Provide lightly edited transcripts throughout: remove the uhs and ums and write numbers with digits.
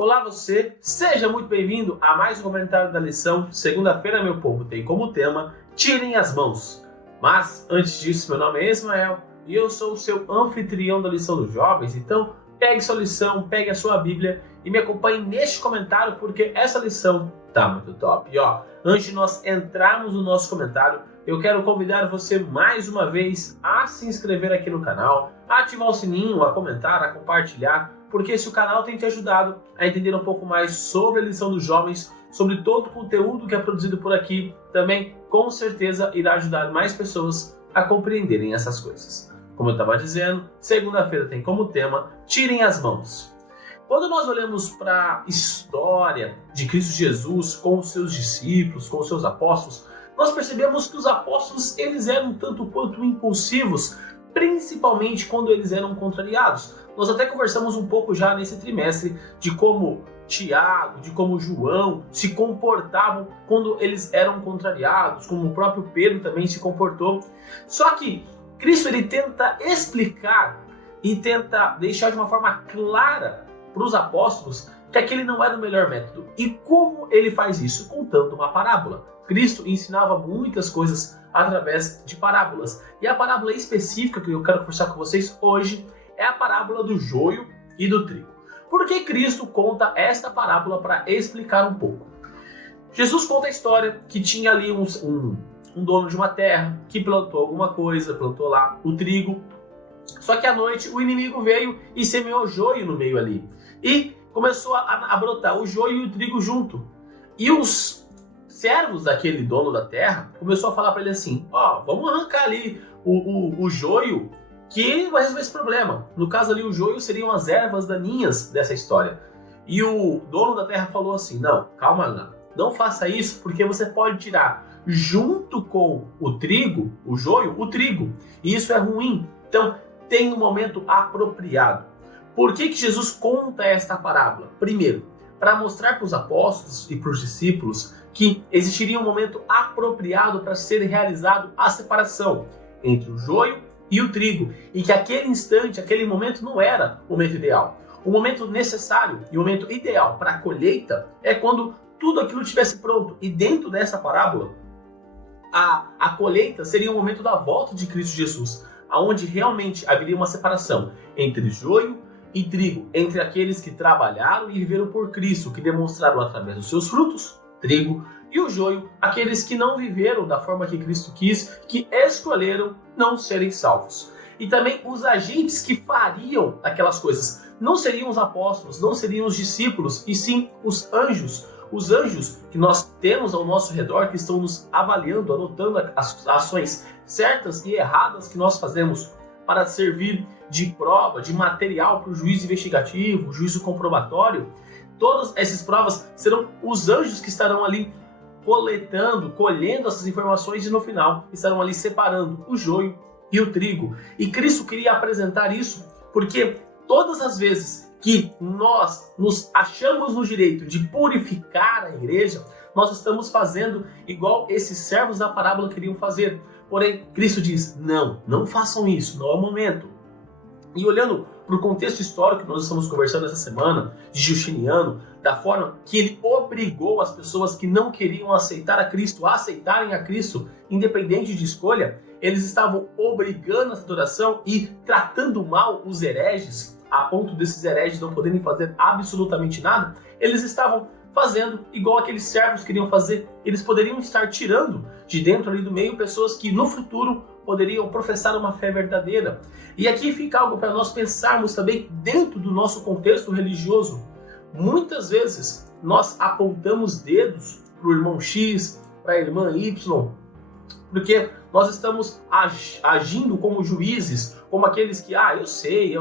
Olá você, seja muito bem-vindo a mais um comentário da lição. Segunda-feira, meu povo, tem como tema Tirem as mãos. Mas, antes disso, meu nome é Ismael e eu sou o seu anfitrião da lição dos jovens. Então, pegue sua lição, pegue a sua Bíblia e me acompanhe neste comentário porque essa lição tá muito top. E antes de nós entrarmos no nosso comentário, eu quero convidar você mais uma vez a se inscrever aqui no canal, a ativar o sininho, a comentar, a compartilhar, porque esse canal tem te ajudado a entender um pouco mais sobre a lição dos jovens, sobre todo o conteúdo que é produzido por aqui. Também, com certeza, irá ajudar mais pessoas a compreenderem essas coisas. Como eu estava dizendo, segunda-feira tem como tema Tirem as mãos. Quando nós olhamos para a história de Cristo Jesus com os seus discípulos, com os seus apóstolos, nós percebemos que os apóstolos eles eram tanto quanto impulsivos, principalmente quando eles eram contrariados. Nós até conversamos um pouco já nesse trimestre de como Tiago, de como João se comportavam quando eles eram contrariados, como o próprio Pedro também se comportou. Só que Cristo ele tenta explicar e tenta deixar de uma forma clara para os apóstolos que aquele não era o melhor método. E como ele faz isso? Contando uma parábola. Cristo ensinava muitas coisas através de parábolas. E a parábola específica que eu quero conversar com vocês hoje é a parábola do joio e do trigo. Por que Cristo conta esta parábola para explicar um pouco? Jesus conta a história que tinha ali um dono de uma terra que plantou alguma coisa, plantou lá o trigo. Só que à noite o inimigo veio e semeou joio no meio ali. E começou a brotar o joio e o trigo junto. E os servos daquele dono da terra começou a falar para ele assim: vamos arrancar ali o joio que vai resolver esse problema. No caso ali o joio seriam as ervas daninhas dessa história. E o dono da terra falou assim: não, calma, não faça isso porque você pode tirar junto com o trigo, o joio, o trigo. E isso é ruim. Então tem um momento apropriado. Por que Jesus conta esta parábola? Primeiro, para mostrar para os apóstolos e para os discípulos que existiria um momento apropriado para ser realizado a separação entre o joio e o trigo, e que aquele instante, aquele momento não era o momento ideal. O momento necessário e o momento ideal para a colheita é quando tudo aquilo estivesse pronto. E dentro dessa parábola, a colheita seria o momento da volta de Cristo Jesus, aonde realmente haveria uma separação entre joio e trigo, entre aqueles que trabalharam e viveram por Cristo, que demonstraram através dos seus frutos, trigo, e o joio, aqueles que não viveram da forma que Cristo quis, que escolheram não serem salvos. E também os agentes que fariam aquelas coisas não seriam os apóstolos, não seriam os discípulos, e sim os anjos. Os anjos que nós temos ao nosso redor, que estão nos avaliando, anotando as ações certas e erradas que nós fazemos para servir de prova, de material para o juízo investigativo, o juízo comprobatório. Todas essas provas serão os anjos que estarão ali coletando, colhendo essas informações e no final estarão ali separando o joio e o trigo. E Cristo queria apresentar isso porque todas as vezes que nós nos achamos no direito de purificar a igreja, nós estamos fazendo igual esses servos da parábola queriam fazer. Porém, Cristo diz: não façam isso, não é o momento. E olhando para o contexto histórico que nós estamos conversando essa semana, de Justiniano, da forma que ele obrigou as pessoas que não queriam aceitar a Cristo a aceitarem a Cristo, independente de escolha, eles estavam obrigando essa adoração e tratando mal os hereges, a ponto desses hereges não poderem fazer absolutamente nada. Eles estavam fazendo igual aqueles servos queriam fazer. Eles poderiam estar tirando de dentro ali do meio pessoas que no futuro poderiam professar uma fé verdadeira. E aqui fica algo para nós pensarmos também dentro do nosso contexto religioso. Muitas vezes nós apontamos dedos para o irmão X, para a irmã Y, porque nós estamos agindo como juízes, como aqueles que, eu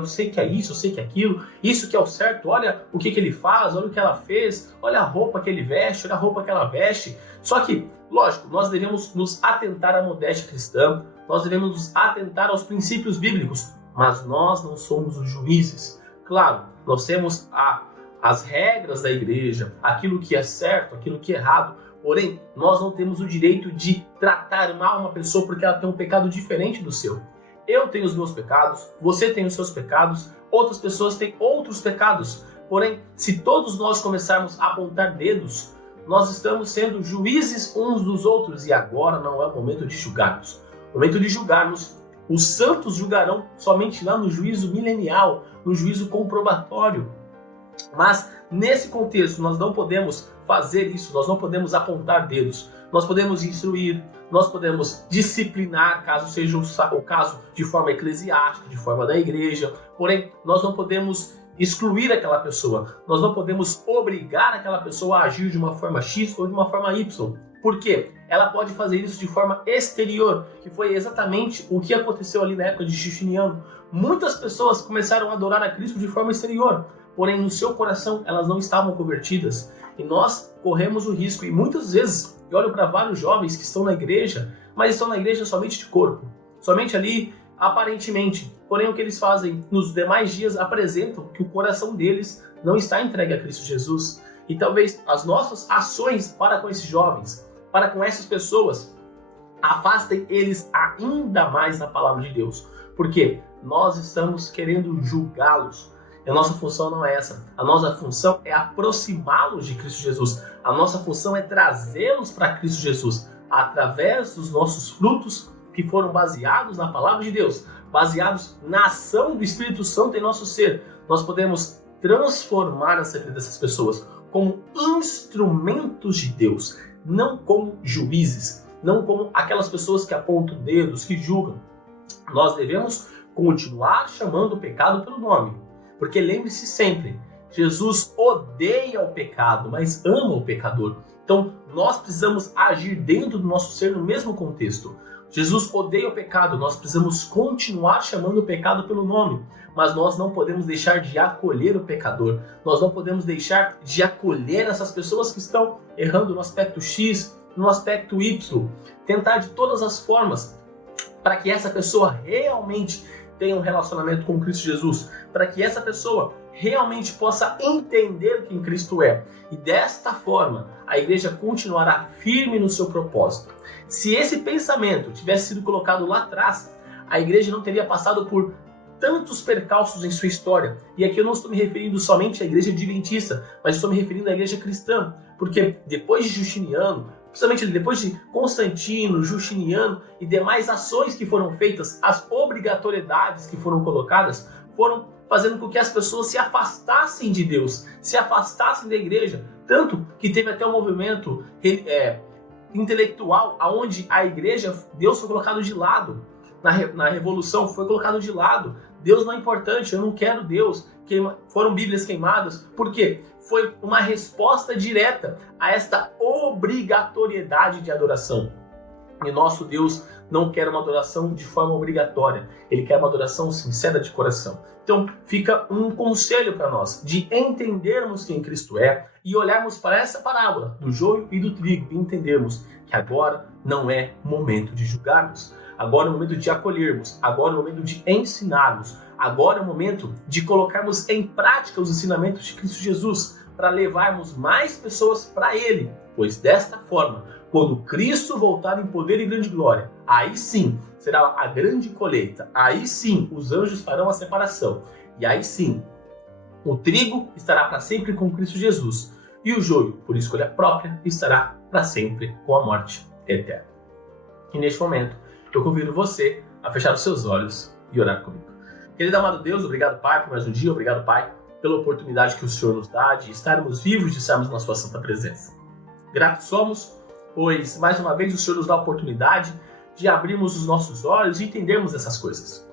sei que é isso, eu sei que é aquilo, isso que é o certo, olha o que ele faz, olha o que ela fez, olha a roupa que ele veste, olha a roupa que ela veste. Só que, lógico, nós devemos nos atentar à modéstia cristã, nós devemos nos atentar aos princípios bíblicos, mas nós não somos os juízes. Claro, nós temos as regras da igreja, aquilo que é certo, aquilo que é errado, porém, nós não temos o direito de tratar mal uma pessoa porque ela tem um pecado diferente do seu. Eu tenho os meus pecados, você tem os seus pecados, outras pessoas têm outros pecados, Porém, se todos nós começarmos a apontar dedos, nós estamos sendo juízes uns dos outros e agora não é o momento de julgarmos. O momento de julgarmos, os santos julgarão somente lá no juízo milenial, no juízo comprobatório. Mas nesse contexto nós não podemos fazer isso, nós não podemos apontar dedos. Nós podemos instruir, nós podemos disciplinar, caso seja o caso de forma eclesiástica, de forma da igreja. Porém, nós não podemos excluir aquela pessoa. Nós não podemos obrigar aquela pessoa a agir de uma forma X ou de uma forma Y. Por quê? Ela pode fazer isso de forma exterior, que foi exatamente o que aconteceu ali na época de Justiniano. Muitas pessoas começaram a adorar a Cristo de forma exterior, porém no seu coração elas não estavam convertidas. E nós corremos o risco, e muitas vezes eu olho para vários jovens que estão na igreja, mas estão na igreja somente de corpo, somente ali aparentemente. Porém, o que eles fazem nos demais dias apresentam que o coração deles não está entregue a Cristo Jesus. E talvez as nossas ações para com esses jovens, para com essas pessoas, afastem eles ainda mais da palavra de Deus. Porque nós estamos querendo julgá-los. A nossa função não é essa. A nossa função é aproximá-los de Cristo Jesus. A nossa função é trazê-los para Cristo Jesus através dos nossos frutos que foram baseados na palavra de Deus, baseados na ação do Espírito Santo em nosso ser. Nós podemos transformar a vida dessas pessoas como instrumentos de Deus, não como juízes, não como aquelas pessoas que apontam dedos, que julgam. Nós devemos continuar chamando o pecado pelo nome, porque lembre-se sempre, Jesus odeia o pecado, mas ama o pecador. Então, nós precisamos agir dentro do nosso ser no mesmo contexto. Jesus odeia o pecado, nós precisamos continuar chamando o pecado pelo nome, mas nós não podemos deixar de acolher o pecador, nós não podemos deixar de acolher essas pessoas que estão errando no aspecto X, no aspecto Y, tentar de todas as formas para que essa pessoa realmente tenha um relacionamento com Cristo Jesus, para que essa pessoa realmente possa entender quem Cristo é. E desta forma, a igreja continuará firme no seu propósito. Se esse pensamento tivesse sido colocado lá atrás, a igreja não teria passado por tantos percalços em sua história. E aqui eu não estou me referindo somente à igreja adventista, mas estou me referindo à igreja cristã. Porque depois de Justiniano, principalmente depois de Constantino, Justiniano e demais ações que foram feitas, as obrigatoriedades que foram colocadas, foram fazendo com que as pessoas se afastassem de Deus, se afastassem da igreja. Tanto que teve até um movimento intelectual, onde a igreja, Deus foi colocado de lado. Na Revolução foi colocado de lado. Deus não é importante, eu não quero Deus. Foram Bíblias queimadas. Por quê? Foi uma resposta direta a esta obrigatoriedade de adoração. E nosso Deus não quer uma adoração de forma obrigatória. Ele quer uma adoração sincera de coração. Então fica um conselho para nós de entendermos quem Cristo é e olharmos para essa parábola do joio e do trigo e entendermos que agora não é momento de julgarmos. Agora é o momento de acolhermos. Agora é o momento de ensinarmos. Agora é o momento de colocarmos em prática os ensinamentos de Cristo Jesus para levarmos mais pessoas para Ele. Pois desta forma, quando Cristo voltar em poder e grande glória, aí sim será a grande colheita. Aí sim os anjos farão a separação. E aí sim o trigo estará para sempre com Cristo Jesus. E o joio, por escolha própria, estará para sempre com a morte eterna. E neste momento, eu convido você a fechar os seus olhos e orar comigo. Querido amado Deus, obrigado, Pai, por mais um dia. Obrigado, Pai, pela oportunidade que o Senhor nos dá de estarmos vivos, de estarmos na sua santa presença. Gratos somos, pois, mais uma vez, o Senhor nos dá a oportunidade de abrirmos os nossos olhos e entendermos essas coisas.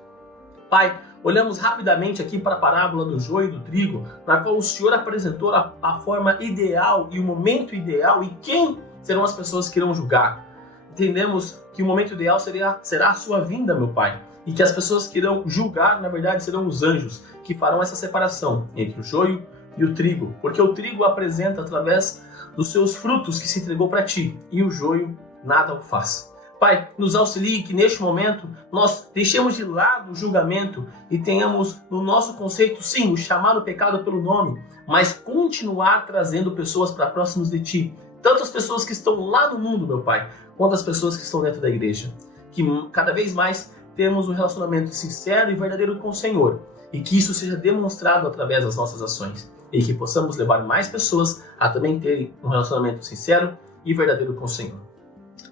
Pai, olhamos rapidamente aqui para a parábola do joio e do trigo, na qual o Senhor apresentou a forma ideal e o momento ideal e quem serão as pessoas que irão julgar. Entendemos que o momento ideal será a sua vinda, meu Pai, e que as pessoas que irão julgar, na verdade, serão os anjos, que farão essa separação entre o joio e o trigo, porque o trigo apresenta através dos seus frutos que se entregou para ti, e o joio nada o faz. Pai, nos auxilie que neste momento nós deixemos de lado o julgamento e tenhamos no nosso conceito, sim, o chamar o pecado pelo nome, mas continuar trazendo pessoas para próximos de ti. Tanto as pessoas que estão lá no mundo, meu Pai, quanto as pessoas que estão dentro da igreja. Que cada vez mais temos um relacionamento sincero e verdadeiro com o Senhor. E que isso seja demonstrado através das nossas ações. e que possamos levar mais pessoas a também terem um relacionamento sincero e verdadeiro com o Senhor.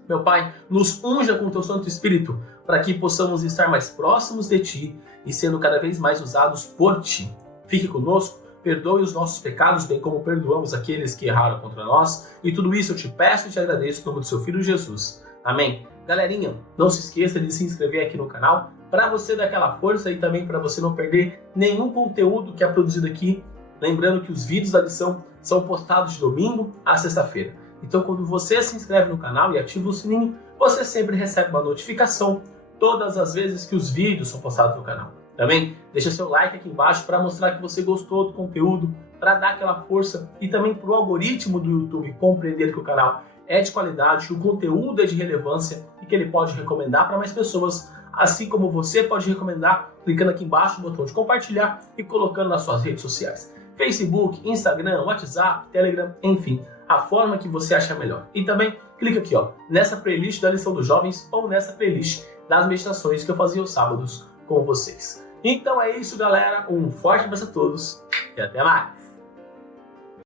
Meu Pai, nos unja com o Teu Santo Espírito para que possamos estar mais próximos de Ti e sendo cada vez mais usados por Ti. Fique conosco, perdoe os nossos pecados, bem como perdoamos aqueles que erraram contra nós. E tudo isso eu te peço e te agradeço no nome do Seu Filho Jesus. Amém. Galerinha, não se esqueça de se inscrever aqui no canal para você dar aquela força e também para você não perder nenhum conteúdo que é produzido aqui. Lembrando que os vídeos da lição são postados de domingo a sexta-feira. Então, quando você se inscreve no canal e ativa o sininho, você sempre recebe uma notificação todas as vezes que os vídeos são postados no canal. Também deixa seu like aqui embaixo para mostrar que você gostou do conteúdo, para dar aquela força e também para o algoritmo do YouTube compreender que o canal é de qualidade, que o conteúdo é de relevância e que ele pode recomendar para mais pessoas, assim como você pode recomendar clicando aqui embaixo no botão de compartilhar e colocando nas suas redes sociais. Facebook, Instagram, WhatsApp, Telegram, enfim, a forma que você achar melhor. E também clica aqui, nessa playlist da lição dos jovens ou nessa playlist das meditações que eu fazia aos sábados com vocês. Então é isso, galera. Um forte abraço a todos e até mais!